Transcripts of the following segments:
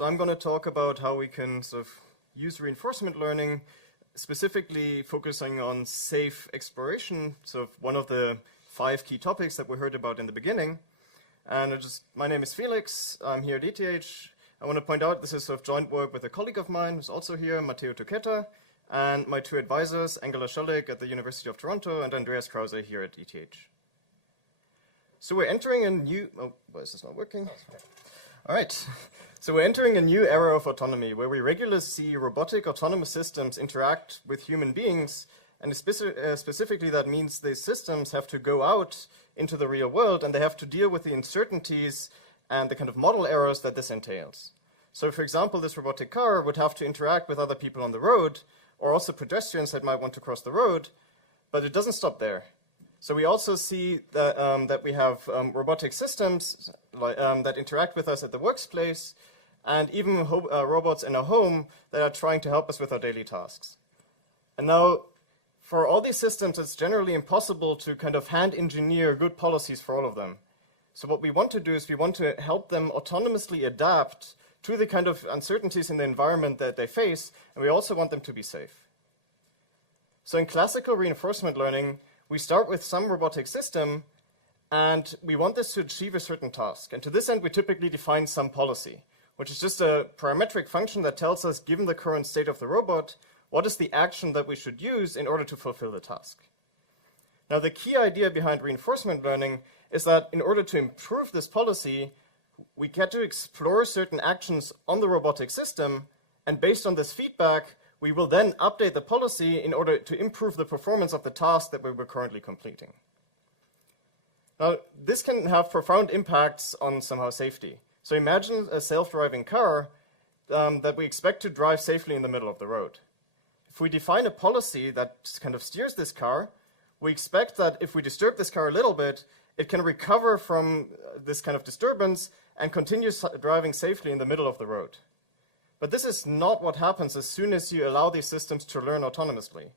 So I'm going to talk about how we can sort of use reinforcement learning, specifically focusing on safe exploration, so one of the 5 key topics that we heard about in the beginning. And my name is Felix, I'm here at ETH. I want to point out this is sort of joint work with a colleague of mine who's also here, Matteo Tuchetta, and my 2 advisors, Angela Schollig at the University of Toronto and Andreas Krause here at ETH. So we're entering a new, why is this not working? All right, so we're entering a new era of autonomy where we regularly see robotic autonomous systems interact with human beings, and specifically that means these systems have to go out into the real world and they have to deal with the uncertainties and the kind of model errors that this entails. So for example, this robotic car would have to interact with other people on the road, or also pedestrians that might want to cross the road, but it doesn't stop there. So we also see that we have robotic systems that interact with us at the workplace, and even robots in our home that are trying to help us with our daily tasks. And now, for all these systems, it's generally impossible to kind of hand engineer good policies for all of them. So what we want to do is we want to help them autonomously adapt to the kind of uncertainties in the environment that they face, and we also want them to be safe. So in classical reinforcement learning, we start with some robotic system, and we want this to achieve a certain task. And to this end, we typically define some policy, which is just a parametric function that tells us, given the current state of the robot, what is the action that we should use in order to fulfill the task. Now, the key idea behind reinforcement learning is that in order to improve this policy, we get to explore certain actions on the robotic system, and based on this feedback, we will then update the policy in order to improve the performance of the task that we were currently completing. Now, this can have profound impacts on somehow safety. So imagine a self-driving car that we expect to drive safely in the middle of the road. If we define a policy that kind of steers this car, we expect that if we disturb this car a little bit, it can recover from this kind of disturbance and continue driving safely in the middle of the road. But this is not what happens as soon as you allow these systems to learn autonomously.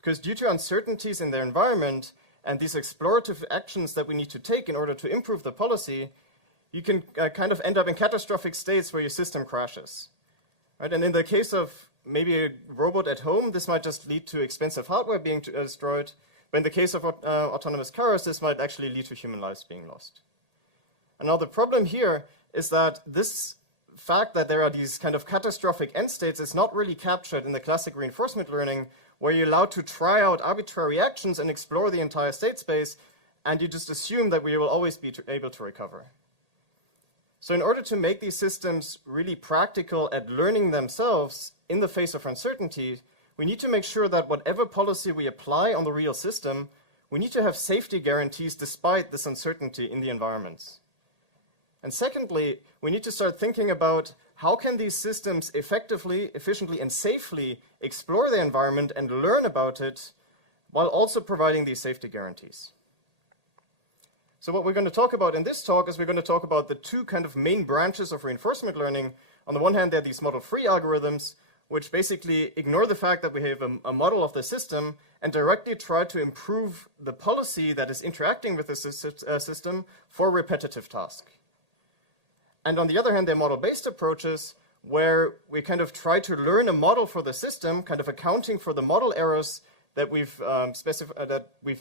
Because due to uncertainties in their environment and these explorative actions that we need to take in order to improve the policy, you can kind of end up in catastrophic states where your system crashes. Right? And in the case of maybe a robot at home, this might just lead to expensive hardware being destroyed. But in the case of autonomous cars, this might actually lead to human lives being lost. And now the problem here is that this fact that there are these kind of catastrophic end states is not really captured in the classic reinforcement learning, where you're allowed to try out arbitrary actions and explore the entire state space, and you just assume that we will always be able to recover. So in order to make these systems really practical at learning themselves in the face of uncertainty, we need to make sure that whatever policy we apply on the real system, we need to have safety guarantees despite this uncertainty in the environments. And secondly, we need to start thinking about how can these systems effectively, efficiently, and safely explore the environment and learn about it while also providing these safety guarantees. So what we're going to talk about in this talk is we're going to talk about the 2 kind of main branches of reinforcement learning. On the one hand, there are these model-free algorithms, which basically ignore the fact that we have a model of the system and directly try to improve the policy that is interacting with the system for repetitive tasks. And on the other hand, there are model-based approaches where we kind of try to learn a model for the system, kind of accounting for the model errors that we've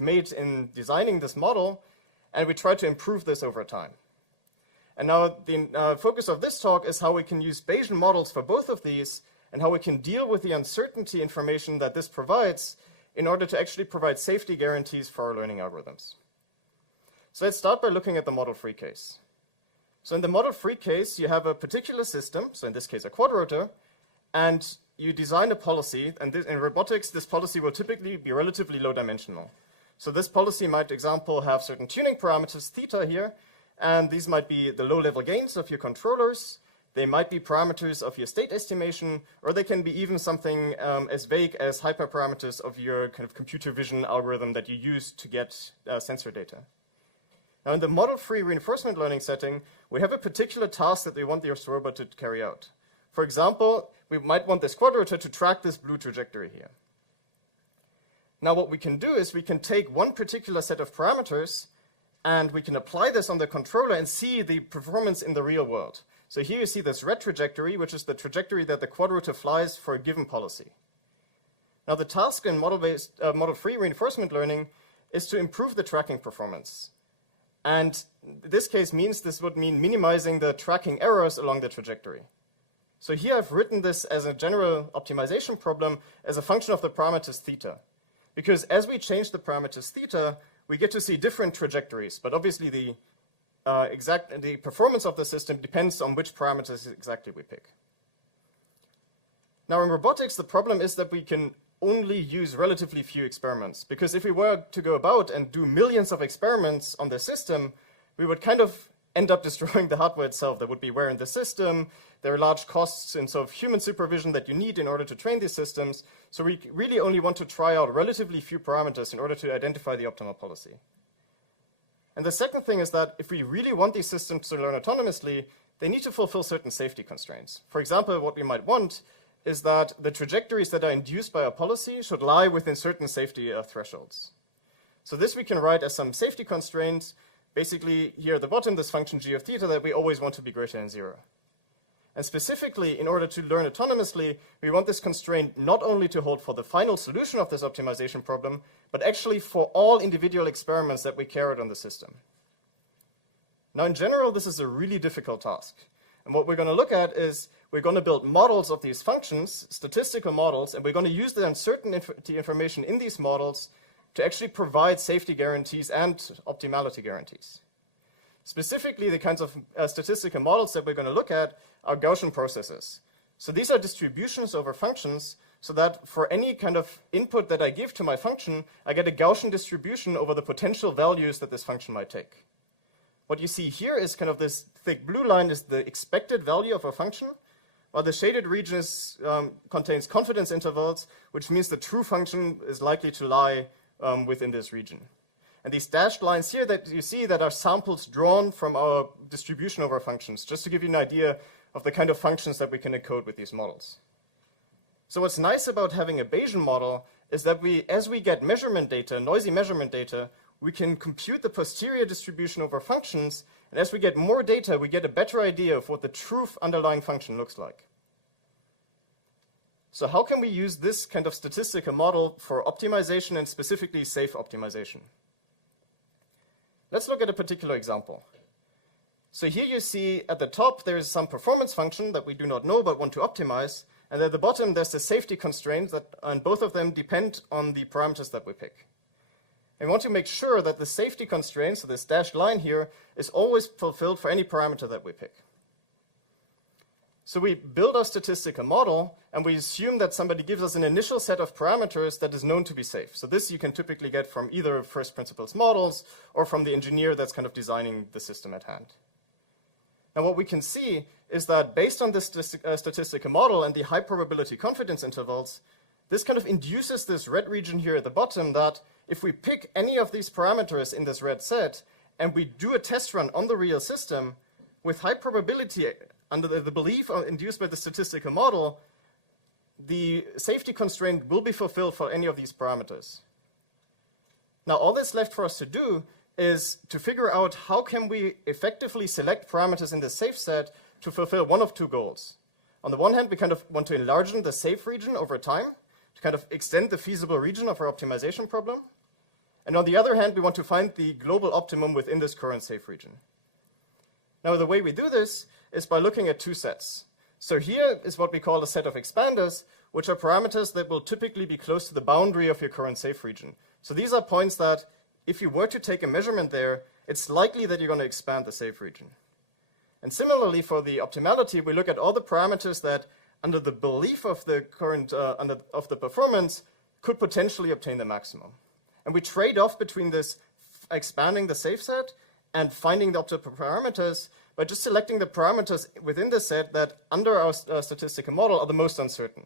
made in designing this model, and we try to improve this over time. And now the focus of this talk is how we can use Bayesian models for both of these and how we can deal with the uncertainty information that this provides in order to actually provide safety guarantees for our learning algorithms. So let's start by looking at the model-free case. So in the model-free case, you have a particular system, so in this case a quadrotor, and you design a policy, and in robotics, this policy will typically be relatively low-dimensional. So this policy might, for example, have certain tuning parameters, theta here, and these might be the low-level gains of your controllers, they might be parameters of your state estimation, or they can be even something as vague as hyperparameters of your kind of computer vision algorithm that you use to get sensor data. Now in the model-free reinforcement learning setting, we have a particular task that we want this robot to carry out. For example, we might want this quadrotor to track this blue trajectory here. Now what we can do is we can take one particular set of parameters and we can apply this on the controller and see the performance in the real world. So here you see this red trajectory, which is the trajectory that the quadrotor flies for a given policy. Now the task in model-free reinforcement learning is to improve the tracking performance. And this case this would mean minimizing the tracking errors along the trajectory. So here I've written this as a general optimization problem as a function of the parameters theta. Because as we change the parameters theta, we get to see different trajectories, but obviously the performance of the system depends on which parameters exactly we pick. Now in robotics, the problem is that we can only use relatively few experiments, because if we were to go about and do millions of experiments on the system, we would kind of end up destroying the hardware itself. There would be wear in the system, there are large costs in sort of human supervision that you need in order to train these systems, so we really only want to try out relatively few parameters in order to identify the optimal policy. And the second thing is that if we really want these systems to learn autonomously, they need to fulfill certain safety constraints. For example, what we might want is that the trajectories that are induced by our policy should lie within certain safety thresholds. So this we can write as some safety constraints. Basically, here at the bottom, this function g of theta that we always want to be greater than 0. And specifically, in order to learn autonomously, we want this constraint not only to hold for the final solution of this optimization problem, but actually for all individual experiments that we carry out on the system. Now, in general, this is a really difficult task. And what we're going to look at is we're going to build models of these functions, statistical models, and we're going to use the uncertainty information in these models to actually provide safety guarantees and optimality guarantees. Specifically, the kinds of statistical models that we're going to look at are Gaussian processes. So these are distributions over functions so that for any kind of input that I give to my function, I get a Gaussian distribution over the potential values that this function might take. What you see here is kind of this thick blue line is the expected value of a function, while the shaded region contains confidence intervals, which means the true function is likely to lie within this region. And these dashed lines here that you see that are samples drawn from our distribution over functions, just to give you an idea of the kind of functions that we can encode with these models. So what's nice about having a Bayesian model is that as we get measurement data, noisy measurement data, we can compute the posterior distribution over functions, and as we get more data, we get a better idea of what the true underlying function looks like. So how can we use this kind of statistical model for optimization and specifically safe optimization? Let's look at a particular example. So here you see at the top there is some performance function that we do not know but want to optimize, and at the bottom there's the safety constraint and both of them depend on the parameters that we pick. And we want to make sure that the safety constraint, so this dashed line here, is always fulfilled for any parameter that we pick. So we build our statistical model, and we assume that somebody gives us an initial set of parameters that is known to be safe. So this you can typically get from either first principles models or from the engineer that's kind of designing the system at hand. Now what we can see is that based on this statistical model and the high probability confidence intervals, this kind of induces this red region here at the bottom that if we pick any of these parameters in this red set and we do a test run on the real system, with high probability under the belief induced by the statistical model, the safety constraint will be fulfilled for any of these parameters. Now all that's left for us to do is to figure out how can we effectively select parameters in the safe set to fulfill one of two goals. On the one hand, we kind of want to enlarge the safe region over time to kind of extend the feasible region of our optimization problem. And on the other hand, we want to find the global optimum within this current safe region. Now the way we do this is by looking at two sets. So here is what we call a set of expanders, which are parameters that will typically be close to the boundary of your current safe region. So these are points that if you were to take a measurement there, it's likely that you're going to expand the safe region. And similarly for the optimality, we look at all the parameters that under the belief of the current, of the performance could potentially obtain the maximum. And we trade off between this expanding the safe set and finding the optimal parameters by just selecting the parameters within the set that under our statistical model are the most uncertain.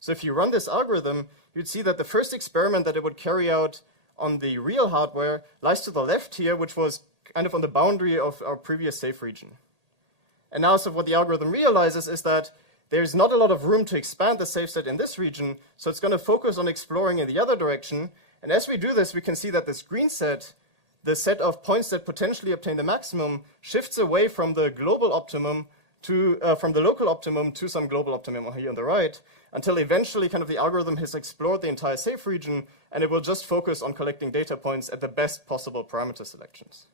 So if you run this algorithm, you'd see that the first experiment that it would carry out on the real hardware lies to the left here, which was kind of on the boundary of our previous safe region. And now so what the algorithm realizes is that there's not a lot of room to expand the safe set in this region, so it's going to focus on exploring in the other direction. And as we do this, we can see that this green set, the set of points that potentially obtain the maximum, shifts away from the global optimum from the local optimum to some global optimum here on the right, until eventually kind of the algorithm has explored the entire safe region, and it will just focus on collecting data points at the best possible parameter selections.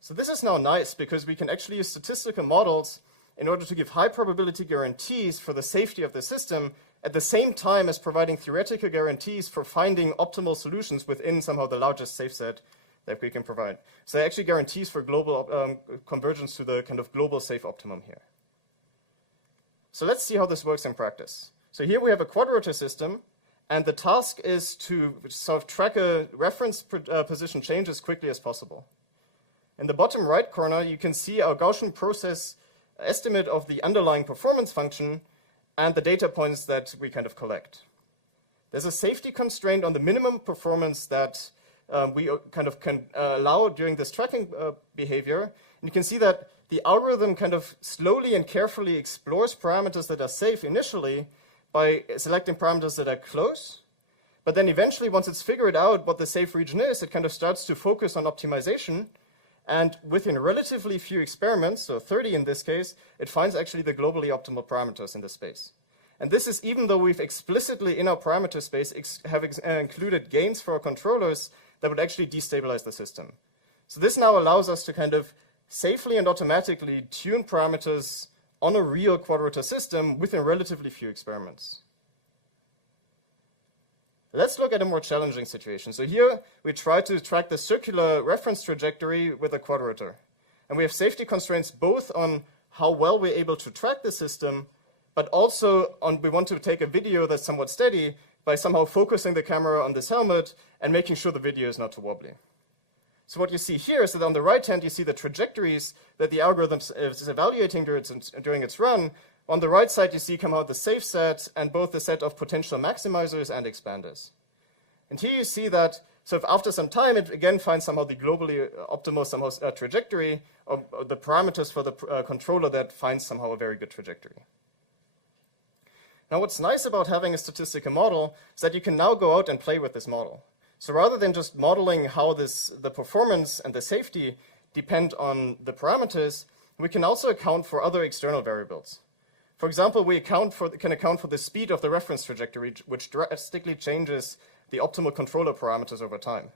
So this is now nice because we can actually use statistical models in order to give high probability guarantees for the safety of the system at the same time as providing theoretical guarantees for finding optimal solutions within somehow the largest safe set that we can provide. So actually guarantees for global convergence to the kind of global safe optimum here. So let's see how this works in practice. So here we have a quadrotor system, and the task is to sort of track a reference position change as quickly as possible. In the bottom right corner, you can see our Gaussian process estimate of the underlying performance function and the data points that we kind of collect. There's a safety constraint on the minimum performance that we kind of can allow during this tracking behavior. And you can see that the algorithm kind of slowly and carefully explores parameters that are safe initially by selecting parameters that are close. But then eventually, once it's figured out what the safe region is, it kind of starts to focus on optimization. And within relatively few experiments, so 30 in this case, it finds actually the globally optimal parameters in the space. And this is even though we've explicitly in our parameter space included gains for our controllers that would actually destabilize the system. So this now allows us to kind of safely and automatically tune parameters on a real quadrotor system within relatively few experiments. Let's look at a more challenging situation. So here we try to track the circular reference trajectory with a quadrotor. And we have safety constraints both on how well we're able to track the system, but also we want to take a video that's somewhat steady by somehow focusing the camera on this helmet and making sure the video is not too wobbly. So what you see here is that on the right hand, you see the trajectories that the algorithm is evaluating during its run. On the right side, you see come out the safe set and both the set of potential maximizers and expanders. And here you see that sort of after some time, it again finds somehow the globally optimal somehow trajectory of the parameters for the controller that finds somehow a very good trajectory. Now, what's nice about having a statistical model is that you can now go out and play with this model. So rather than just modeling how the performance and the safety depend on the parameters, we can also account for other external variables. For example, we can account for the speed of the reference trajectory, which drastically changes the optimal controller parameters over time.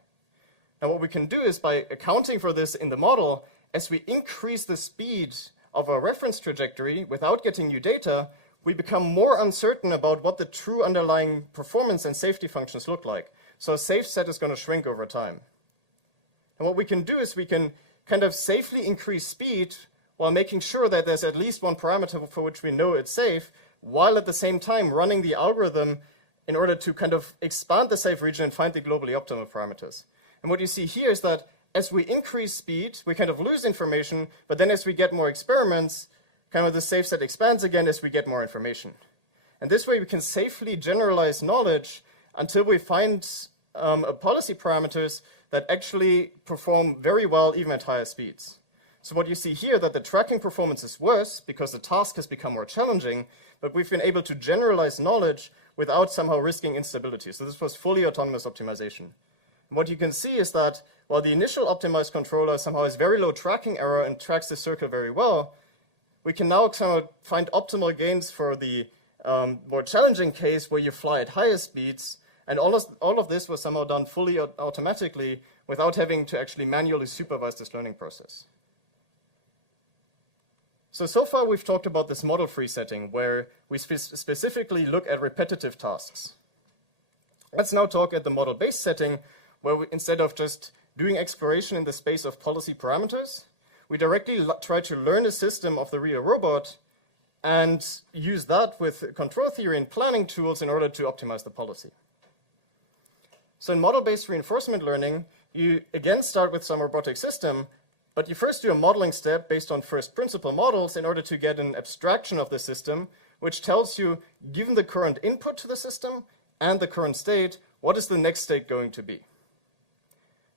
Now, what we can do is by accounting for this in the model, as we increase the speed of our reference trajectory without getting new data, we become more uncertain about what the true underlying performance and safety functions look like. So a safe set is going to shrink over time. And what we can do is we can kind of safely increase speed while making sure that there's at least one parameter for which we know it's safe, while at the same time running the algorithm in order to kind of expand the safe region and find the globally optimal parameters. And what you see here is that as we increase speed, we kind of lose information, but then as we get more experiments, kind of the safe set expands again as we get more information. And this way we can safely generalize knowledge until we find policy parameters that actually perform very well even at higher speeds. So what you see here that the tracking performance is worse because the task has become more challenging, but we've been able to generalize knowledge without somehow risking instability. So this was fully autonomous optimization. And what you can see is that while the initial optimized controller somehow has very low tracking error and tracks the circle very well, we can now somehow find optimal gains for the more challenging case where you fly at higher speeds. And all of this was somehow done fully automatically without having to actually manually supervise this learning process. So far we've talked about this model-free setting where we specifically look at repetitive tasks. Let's now talk at the model-based setting where instead of just doing exploration in the space of policy parameters, we directly try to learn a system of the real robot and use that with control theory and planning tools in order to optimize the policy. So in model-based reinforcement learning, you again start with some robotic system, but you first do a modeling step based on first principle models in order to get an abstraction of the system, which tells you, given the current input to the system and the current state, what is the next state going to be?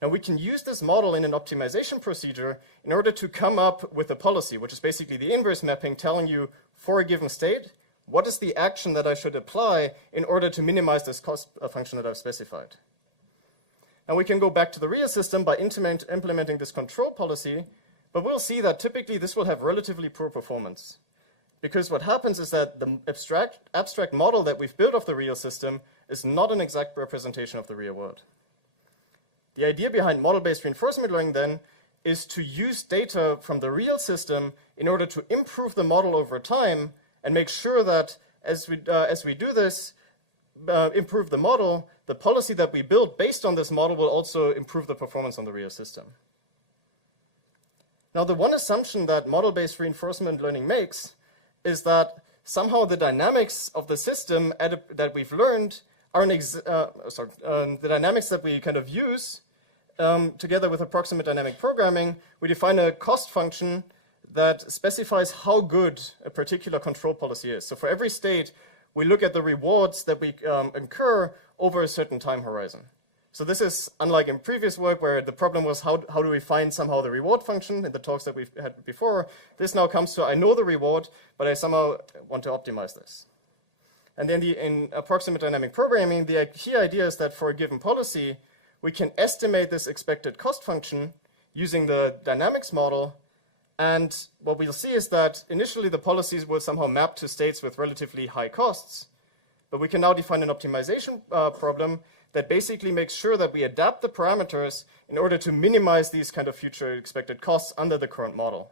Now we can use this model in an optimization procedure in order to come up with a policy, which is basically the inverse mapping telling you for a given state, what is the action that I should apply in order to minimize this cost function that I've specified. Now we can go back to the real system by implementing this control policy, But we'll see that typically this will have relatively poor performance. Because what happens is that the abstract model that we've built of the real system is not an exact representation of the real world. The idea behind model-based reinforcement learning then is to use data from the real system in order to improve the model over time and make sure that as we do this, improve the model, the policy that we build based on this model will also improve the performance on the real system. Now, the one assumption that model-based reinforcement learning makes is that somehow the dynamics of the system that we've learned are the dynamics that we kind of use together with approximate dynamic programming. We define a cost function that specifies how good a particular control policy is. So for every state, we look at the rewards that we incur over a certain time horizon. So this is unlike in previous work where the problem was how do we find somehow the reward function in the talks that we've had before. This now comes to I know the reward, but I somehow want to optimize this. And then in approximate dynamic programming, the key idea is that for a given policy, we can estimate this expected cost function using the dynamics model. And what we'll see is that initially the policies will somehow map to states with relatively high costs. But we can now define an optimization problem that basically makes sure that we adapt the parameters in order to minimize these kind of future expected costs under the current model.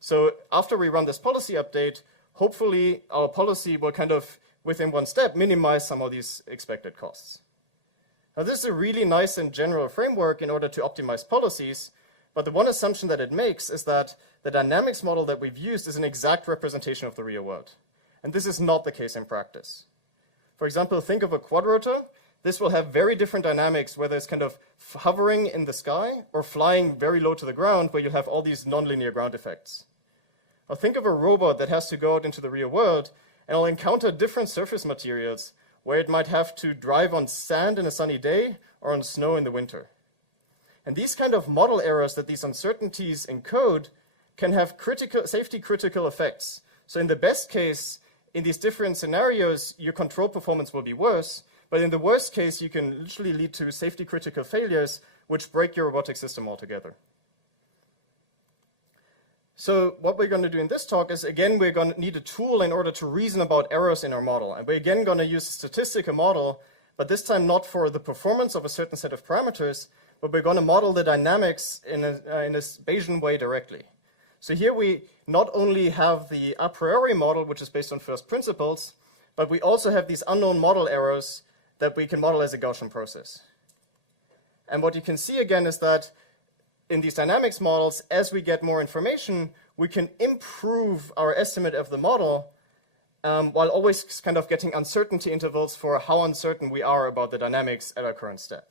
So after we run this policy update, hopefully our policy will kind of, within one step, minimize some of these expected costs. Now this is a really nice and general framework in order to optimize policies, but the one assumption that it makes is that the dynamics model that we've used is an exact representation of the real world. And this is not the case in practice. For example, think of a quadrotor. This will have very different dynamics, whether it's kind of hovering in the sky or flying very low to the ground, where you have all these nonlinear ground effects. Or think of a robot that has to go out into the real world and will encounter different surface materials, where it might have to drive on sand in a sunny day or on snow in the winter. And these kind of model errors that these uncertainties encode can have safety-critical effects. So in the best case, in these different scenarios, your control performance will be worse, but in the worst case, you can literally lead to safety-critical failures which break your robotic system altogether. So what we're going to do in this talk is, again, we're going to need a tool in order to reason about errors in our model. And we're again going to use a statistical model, but this time not for the performance of a certain set of parameters, but we're going to model the dynamics in a Bayesian way directly. So here we not only have the a priori model, which is based on first principles, but we also have these unknown model errors that we can model as a Gaussian process. And what you can see again is that in these dynamics models, as we get more information, we can improve our estimate of the model while always kind of getting uncertainty intervals for how uncertain we are about the dynamics at our current step.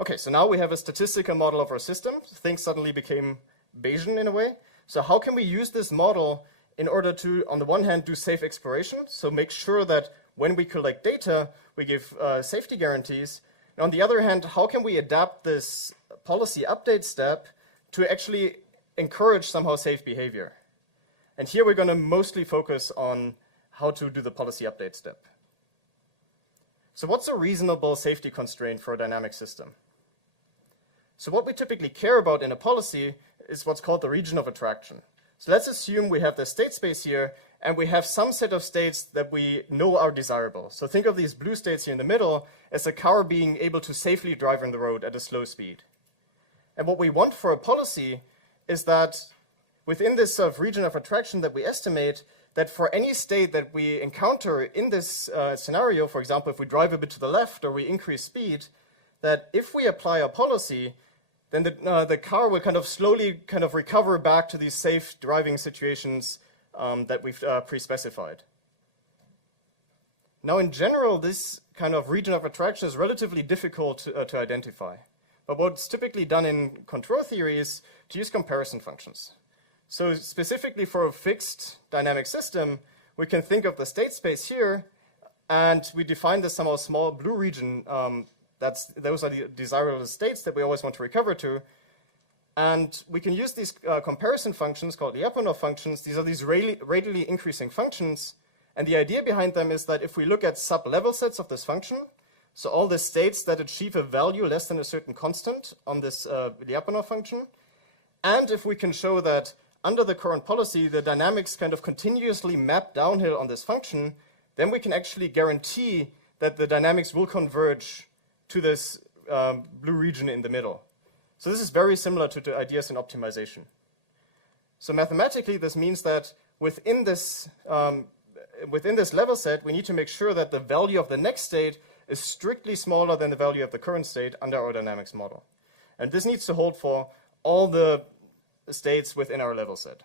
Okay, so now we have a statistical model of our system. Things suddenly became Bayesian in a way. So how can we use this model in order to, on the one hand, do safe exploration, so make sure that when we collect data, we give safety guarantees. And on the other hand, how can we adapt this policy update step to actually encourage somehow safe behavior? And here we're going to mostly focus on how to do the policy update step. So what's a reasonable safety constraint for a dynamic system? So what we typically care about in a policy is what's called the region of attraction. So let's assume we have the state space here, and we have some set of states that we know are desirable. So think of these blue states here in the middle as a car being able to safely drive on the road at a slow speed. And what we want for a policy is that within this sort of region of attraction that we estimate, that for any state that we encounter in this scenario, for example, if we drive a bit to the left or we increase speed, that if we apply a policy, then the car will kind of slowly kind of recover back to these safe driving situations that we've pre-specified. Now, in general, this kind of region of attraction is relatively difficult to identify. But what's typically done in control theory is to use comparison functions. So specifically for a fixed dynamic system, we can think of the state space here, and we define this somehow small blue region. Those are the desirable states that we always want to recover to. And we can use these comparison functions called Lyapunov functions. These are these radially increasing functions. And the idea behind them is that if we look at sub-level sets of this function, so all the states that achieve a value less than a certain constant on this Lyapunov function, And if we can show that under the current policy, the dynamics kind of continuously map downhill on this function, then we can actually guarantee that the dynamics will converge to this blue region in the middle. So this is very similar to the ideas in optimization. So mathematically, this means that within this level set, we need to make sure that the value of the next state is strictly smaller than the value of the current state under our dynamics model. And this needs to hold for all the states within our level set.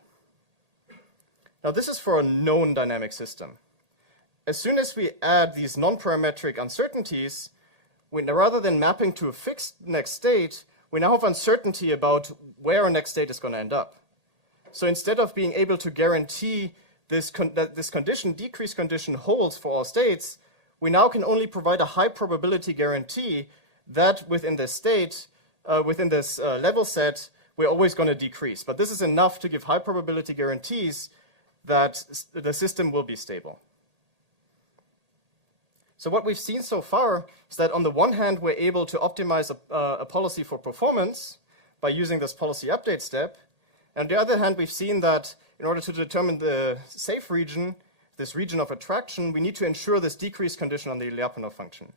Now this is for a known dynamic system. As soon as we add these non-parametric uncertainties, rather than mapping to a fixed next state, we now have uncertainty about where our next state is going to end up. So instead of being able to guarantee that this condition, decrease condition, holds for all states, we now can only provide a high probability guarantee that within this state, within this level set, we're always going to decrease. But this is enough to give high probability guarantees that the system will be stable. So what we've seen so far is that on the one hand, we're able to optimize a policy for performance by using this policy update step. And on the other hand, we've seen that in order to determine the safe region, this region of attraction, we need to ensure this decrease condition on the Lyapunov function.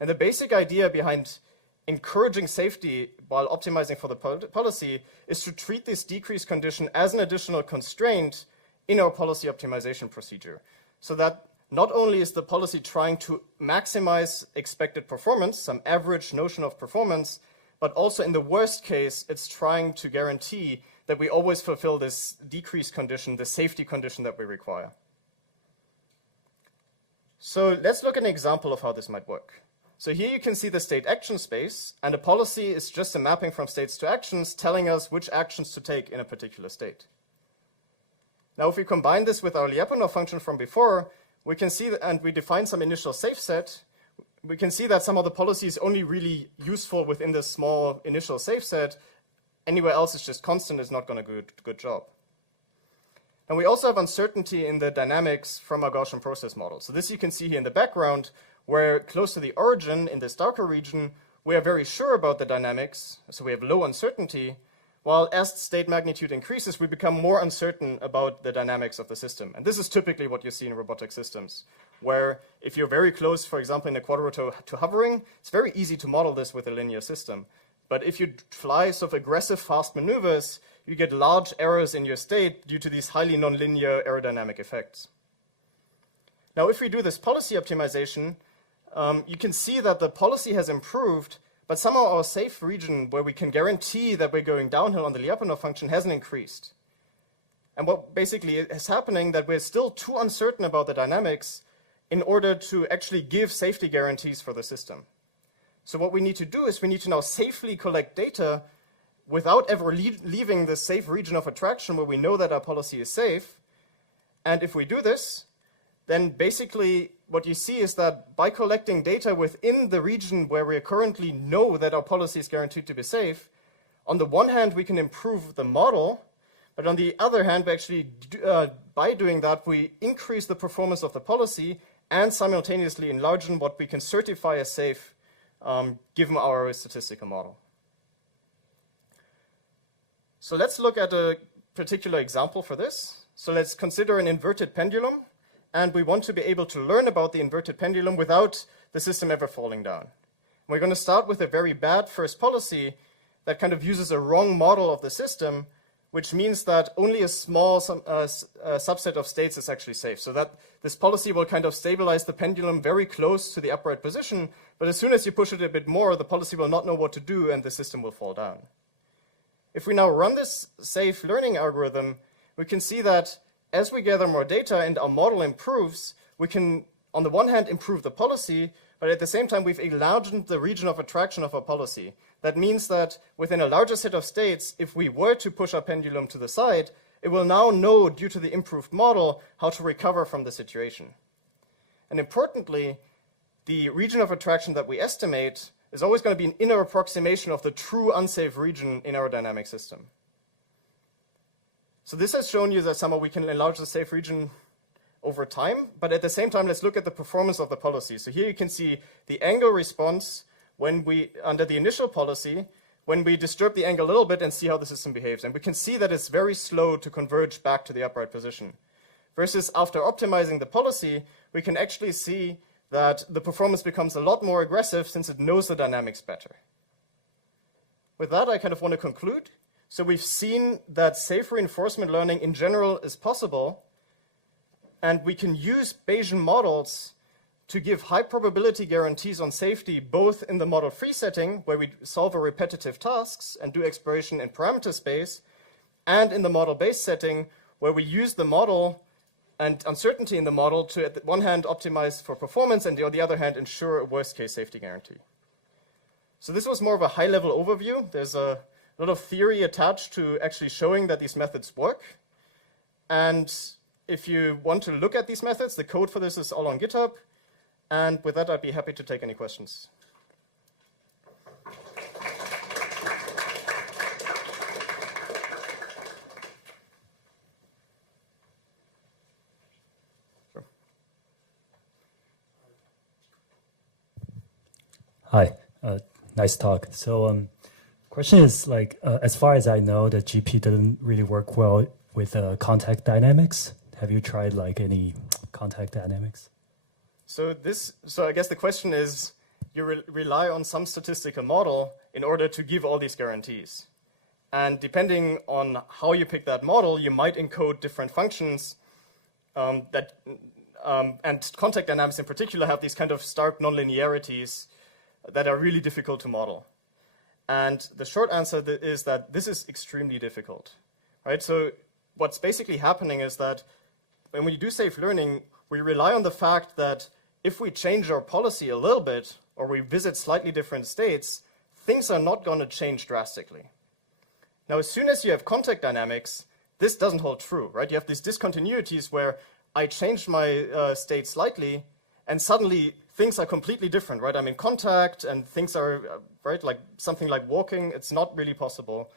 And the basic idea behind encouraging safety while optimizing for the policy is to treat this decrease condition as an additional constraint in our policy optimization procedure, so that not only is the policy trying to maximize expected performance, some average notion of performance, but also in the worst case, it's trying to guarantee that we always fulfill this decrease condition, the safety condition that we require. So let's look at an example of how this might work. So here you can see the state action space, and a policy is just a mapping from states to actions telling us which actions to take in a particular state. Now if we combine this with our Lyapunov function from before, we can see that, and we define some initial safe set, we can see that some of the policy is only really useful within this small initial safe set. Anywhere else it's just constant, is not going to do a good job. And we also have uncertainty in the dynamics from our Gaussian process model. So this you can see here in the background, where close to the origin in this darker region, we are very sure about the dynamics, so we have low uncertainty, while as state magnitude increases, we become more uncertain about the dynamics of the system. And this is typically what you see in robotic systems, where if you're very close, for example, in a quadrotor to hovering, it's very easy to model this with a linear system. But if you fly sort of aggressive fast maneuvers, you get large errors in your state due to these highly nonlinear aerodynamic effects. Now, if we do this policy optimization, you can see that the policy has improved, but somehow our safe region where we can guarantee that we're going downhill on the Lyapunov function hasn't increased. And what basically is happening that we're still too uncertain about the dynamics in order to actually give safety guarantees for the system. So what we need to do is we need to now safely collect data without ever leaving the safe region of attraction where we know that our policy is safe. And if we do this, then basically what you see is that by collecting data within the region where we currently know that our policy is guaranteed to be safe, on the one hand, we can improve the model, but on the other hand, we actually, by doing that, we increase the performance of the policy and simultaneously enlarge what we can certify as safe given our statistical model. So let's look at a particular example for this. So let's consider an inverted pendulum, and we want to be able to learn about the inverted pendulum without the system ever falling down. We're going to start with a very bad first policy that kind of uses a wrong model of the system, which means that only a small subset of states is actually safe. So that this policy will kind of stabilize the pendulum very close to the upright position, but as soon as you push it a bit more, the policy will not know what to do and the system will fall down. If we now run this safe learning algorithm, we can see that as we gather more data and our model improves, we can, on the one hand, improve the policy, but at the same time, we've enlarged the region of attraction of our policy. That means that within a larger set of states, if we were to push our pendulum to the side, it will now know, due to the improved model, how to recover from the situation. And importantly, the region of attraction that we estimate is always going to be an inner approximation of the true unsafe region in our dynamic system. So this has shown you that somehow we can enlarge the safe region over time, but at the same time, let's look at the performance of the policy. So here you can see the angle response when we, under the initial policy, when we disturb the angle a little bit and see how the system behaves. And we can see that it's very slow to converge back to the upright position. Versus after optimizing the policy, we can actually see that the performance becomes a lot more aggressive since it knows the dynamics better. With that, I kind of want to conclude. So we've seen that safe reinforcement learning in general is possible, and we can use Bayesian models to give high probability guarantees on safety, both in the model-free setting, where we solve repetitive tasks and do exploration in parameter space, and in the model-based setting, where we use the model and uncertainty in the model to, at the one hand, optimize for performance, and on the other hand, ensure a worst-case safety guarantee. So this was more of a high-level overview. There's a lot of theory attached to actually showing that these methods work. And if you want to look at these methods, the code for this is all on GitHub. And with that, I'd be happy to take any questions. Sure. Hi, nice talk. So question is, like, as far as I know, the GP doesn't really work well with contact dynamics. Have you tried like any contact dynamics? So I guess the question is, you rely on some statistical model in order to give all these guarantees. And depending on how you pick that model, you might encode different functions and contact dynamics in particular have these kind of stark nonlinearities that are really difficult to model. And the short answer is that this is extremely difficult, right? So what's basically happening is that when we do safe learning, we rely on the fact that if we change our policy a little bit, or we visit slightly different states, things are not going to change drastically. Now, as soon as you have contact dynamics, this doesn't hold true, right? You have these discontinuities where I changed my state slightly, and suddenly things are completely different, right? I'm in contact, and things are, right, like something like walking. It's not really possible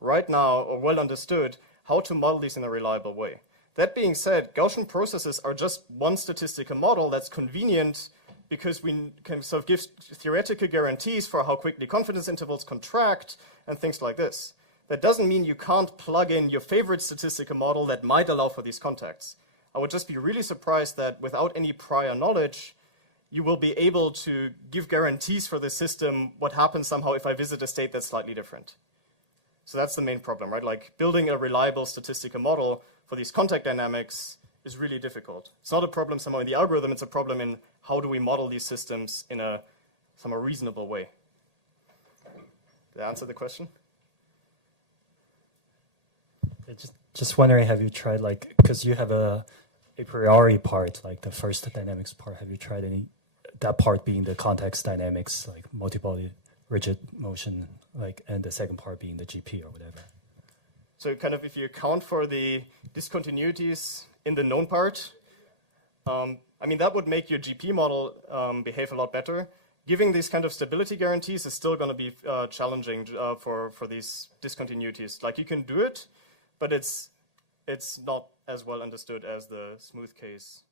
right now, or well understood, how to model these in a reliable way. That being said, Gaussian processes are just one statistical model that's convenient because we can sort of give theoretical guarantees for how quickly confidence intervals contract and things like this. That doesn't mean you can't plug in your favorite statistical model that might allow for these contacts. I would just be really surprised that without any prior knowledge, you will be able to give guarantees for the system what happens somehow if I visit a state that's slightly different. So that's the main problem, right? Like building a reliable statistical model for these contact dynamics is really difficult. It's not a problem somehow in the algorithm, it's a problem in how do we model these systems in a somewhat reasonable way. Did I answer the question? Just wondering, have you tried, like, because you have a priori part, like the first dynamics part, have you tried that part being the context dynamics, like multi-body rigid motion, like, and the second part being the GP or whatever? So kind of if you account for the discontinuities in the known part, I mean, that would make your GP model behave a lot better. Giving these kind of stability guarantees is still going to be challenging for these discontinuities. Like, you can do it, but it's not as well understood as the smooth case